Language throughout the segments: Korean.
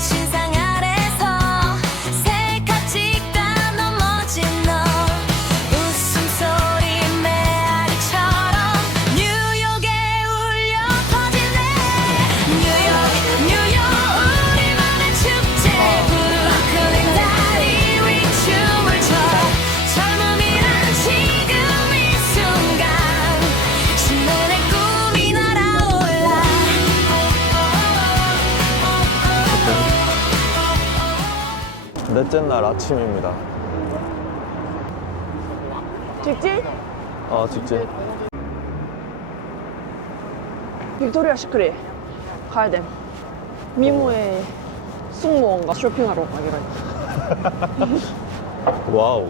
신 넷째 날 아침입니다. 직진? 아, 직진. 빅토리아 시크릿 가야 돼. 미모의 숙모원과 쇼핑하러 가기로 했다. 와우.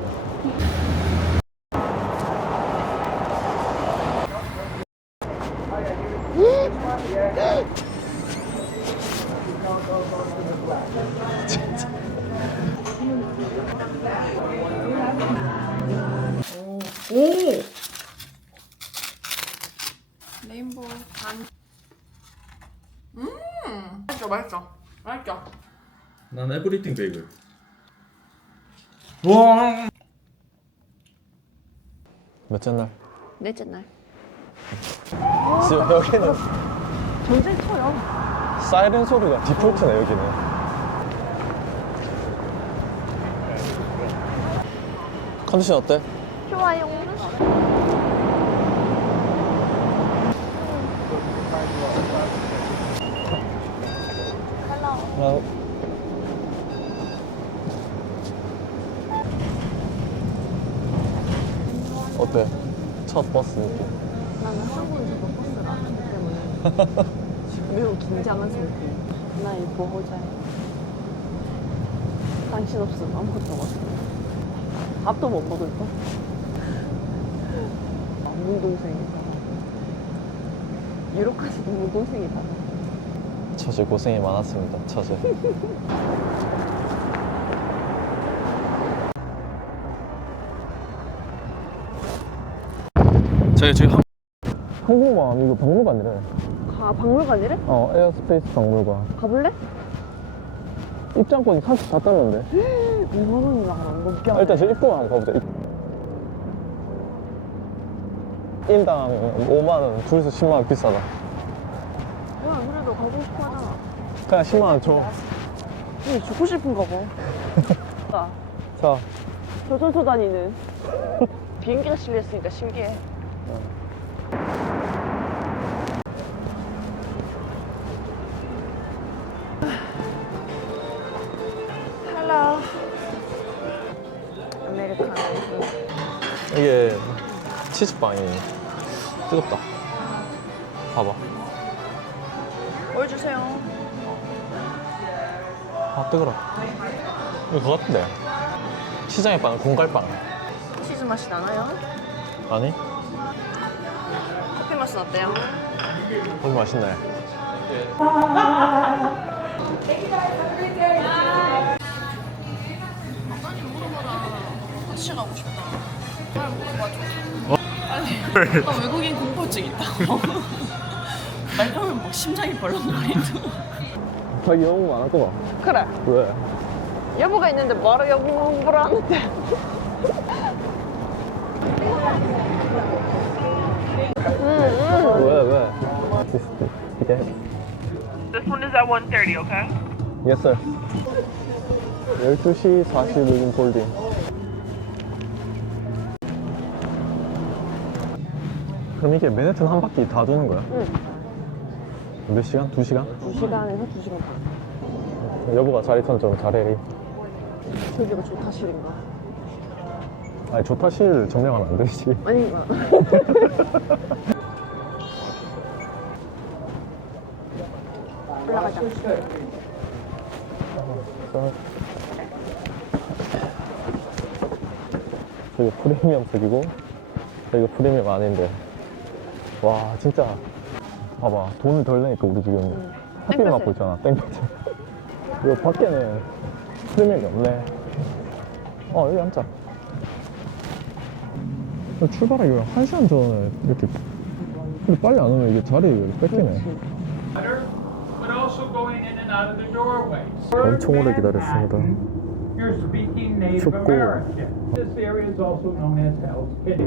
오! 레인보우 반. 음! 맛있죠, 맛있죠. 맛있죠. 난 에브리띵 베이글. 와. 몇째 날? 넷째 날. 지금 여기는 전쟁 쳐요. 사이렌 소리가 디폴트네 여기는. 컨디션 어때? 좋아요. 나 어때? 첫 버스 느낌. 나는 한국에서도 버스를 안 타기 때문에 매우 긴장한 상태. 나의 보호자야. 당신 없으면 아무것도 못해. 밥도 못 먹을 거. 아, 문동생이다. 유럽까지도 문동생이다. 처제 고생이 많았습니다. 처제. 저희 지금 한... 항공모함 이거 박물관이래. 가 박물관이래? 어 에어스페이스 박물관. 가볼래? 입장권이 34달러인데. 2만 원이랑 안 넘게 하네. 일단 저 입구만 한번 가보자. 입- 인당 5만 원, 둘이서 10만 원 비싸다. 뭐야 그래도 가고 싶어 하잖아. 그냥 10만 원 줘. 근데 죽고 싶은가 봐. 나 자, 조선소 다니는 비행기가 실렸으니까 신기해. 치즈빵이 뜨겁다. 봐봐. 뭘 주세요? 아, 뜨거라. 이거 같은데. 시장에 파는 공갈빵. 치즈 맛이 나나요? 아니? 커피 맛은 어때요? 너무 맛있네. 같이 가고 싶다. 말 물어봐줘. 아니, 나 외국인 공포증 있다고. 말하면 막 심장이 벌렁거리고. 자기 영웅 많을 거 봐. 그래. 왜? 여보가 있는데 뭐로 여보 공부를 하는데. 왜, 왜? This, this, This one is at 1.30, okay? Yes, sir. 12시 45분 폴딩. 그럼 이게 맨해튼 한 바퀴 다 도는 거야? 응. 몇 시간? 두 시간? 2시간에서 2시간 반. 여보가 자리 선점 잘해. 저기가 좋다 실인가? 아니, 좋다 실 점령하면 안 되지. 아니, 올라가자. 저기 프리미엄석이고, 여기가 프리미엄 아닌데. 와, 진짜. 봐봐. 돈을 덜 내니까 우리 지금 햇빛 땡볕에. 맞고 있잖아. 땡볕에. 이거 밖에는 프리미엄이 없네. 어, 여기 앉자. 출발하기 한 시간 전에 이렇게. 근데 빨리 안 오면 이게 자리 뺏기네. 엄청 오래 기다렸습니다. You're speaking Native 춥고. American. This area is also known as Hell's Kitty.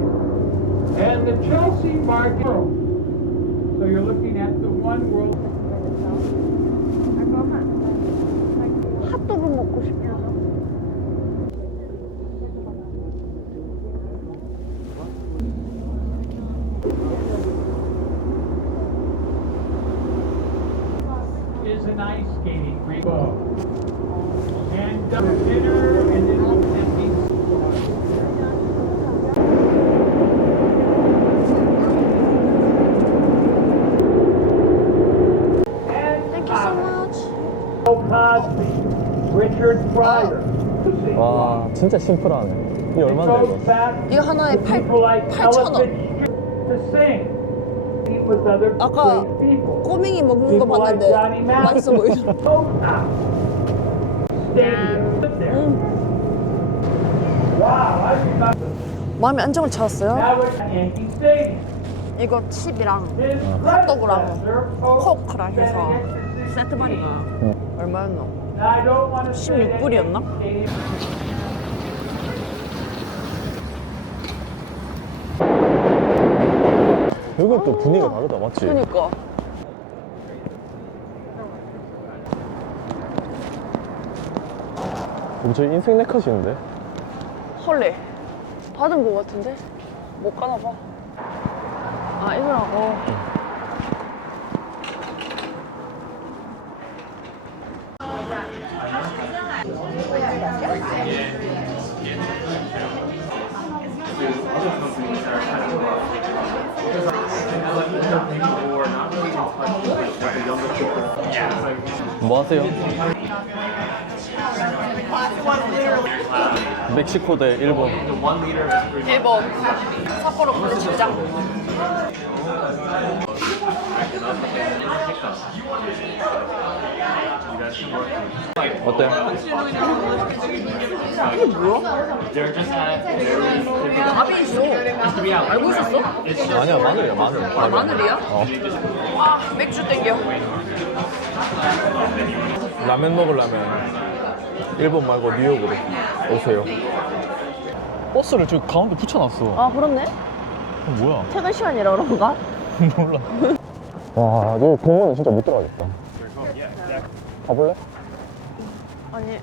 And the Chelsea Market. So you're looking at the one world. 핫도그 먹고 싶어. is an ice skating rink. 와 진짜 심플하네. 이게 얼마인데 이거? 이거 하나에 to 8, people like 8,000원. Ella Fitzgerald to sing. Eat with other 아까. 꼬맹이 먹는 거 봤는데 맛있어? Boathouse. Remember. 마음의 안정을 찾았어요. 이거 칩이랑 핫도그랑 코크랑 해서 said against the 세트 발이가 얼마였노? I don't want to say that 16불이었나? Yankee Stadium 여기 또 분위기가 다르다 맞지? 그니까. 저희 인생 네컷인데? 헐리. 받은 거 같은데? 못 가나 봐. 아, 이거라고. 뭐 하세요? 멕시코 대 일본. 일본. 삿포로 직장. 어때? 밥이 있어. 알고 있었어? 아니야 마늘이야 마늘. 아, 마늘이야? 어. 아, 맥주 땡겨. 라면 먹으려면 일본 말고 뉴욕으로 오세요. 버스를 지금 가운데 붙여놨어. 아, 그렇네. 뭐야? 퇴근 시간이라 그런가? 몰라. 와, 너 공원은 진짜 못 들어가겠다. 가볼래? 아니,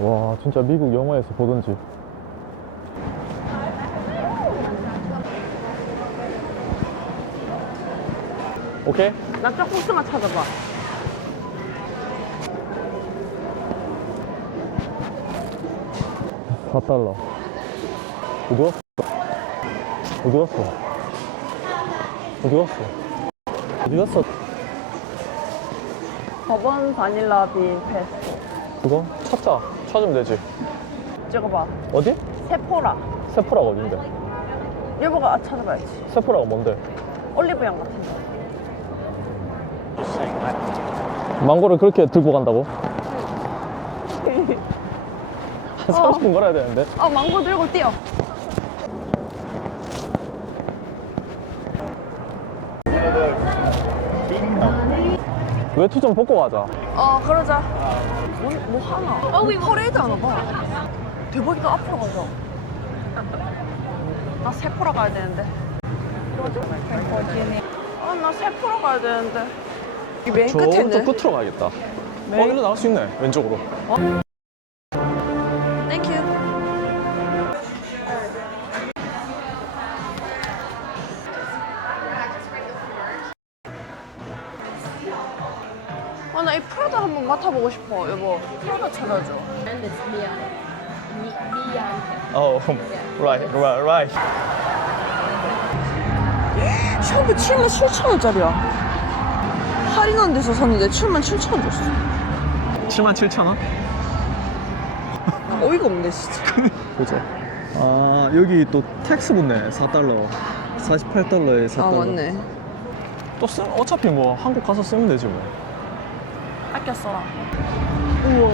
와, 진짜 미국 영화에서 보던 집. 오케이? 납작 코스만 찾아봐. 4달러. 어디 갔어? 어디 갔어? 어디 갔어? 어디 갔어? 버번 바닐라 빈 페스토. 그거? 찾자. 찾으면 되지. 찍어봐. 어디? 세포라. 세포라가 어딘데? 일보가 찾아봐야지. 세포라가 뭔데? 올리브영 같은 거. 망고를 그렇게 들고 간다고? 한 30분 걸어야 되는데? 아, 망고 들고 뛰어. 외투 좀 벗고 가자. 어, 그러자. 뭐, 뭐 하나? 어, 우리 퍼레이드 하나 봐. 대박이다, 앞으로 가자. 나 세포라 가야 되는데. 아, 나 세포라 가야 되는데. 이맨 끝에 저, 있네. 저 끝으로 가야겠다. 어, 일로 나갈 수 있네. 왼쪽으로. 땡 맡아보고 싶어, 여보. 프라다 찾아줘. 어, right, right, right. 샴푸 7만 7천 원짜리야. 할인한 데서 샀는데 7만 7천 원 줬어. 7만 7천 원? 어이가 없네, 진짜. 그죠. 아, 여기 또 텍스 붙네. 4달러. 48달러에 4달러. 아, 맞네. 또 쓰, 어차피 뭐 한국 가서 쓰면 되지 뭐. 아껴 써라. 우와,